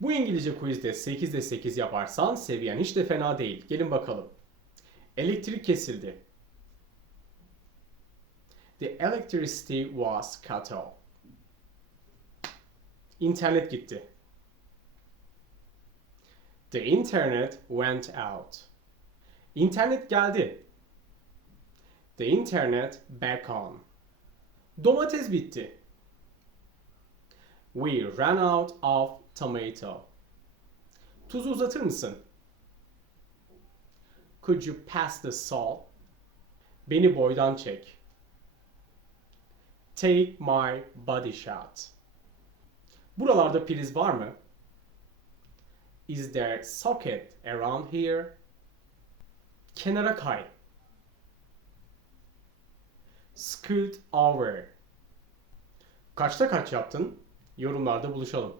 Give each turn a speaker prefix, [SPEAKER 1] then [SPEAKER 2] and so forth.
[SPEAKER 1] Bu İngilizce quizde 8'de 8 yaparsan seviyen hiç de fena değil. Gelin bakalım. Elektrik kesildi. The electricity was cut off. İnternet gitti. The internet went out. İnternet geldi. The internet back on. Domates bitti. We ran out of tomato. Tuzu uzatır mısın? Could you pass the salt? Beni boydan çek. Take my body shot. Buralarda priz var mı? Is there socket around here? Kenara kay. Scoot over. Kaçta kaç yaptın? Yorumlarda buluşalım.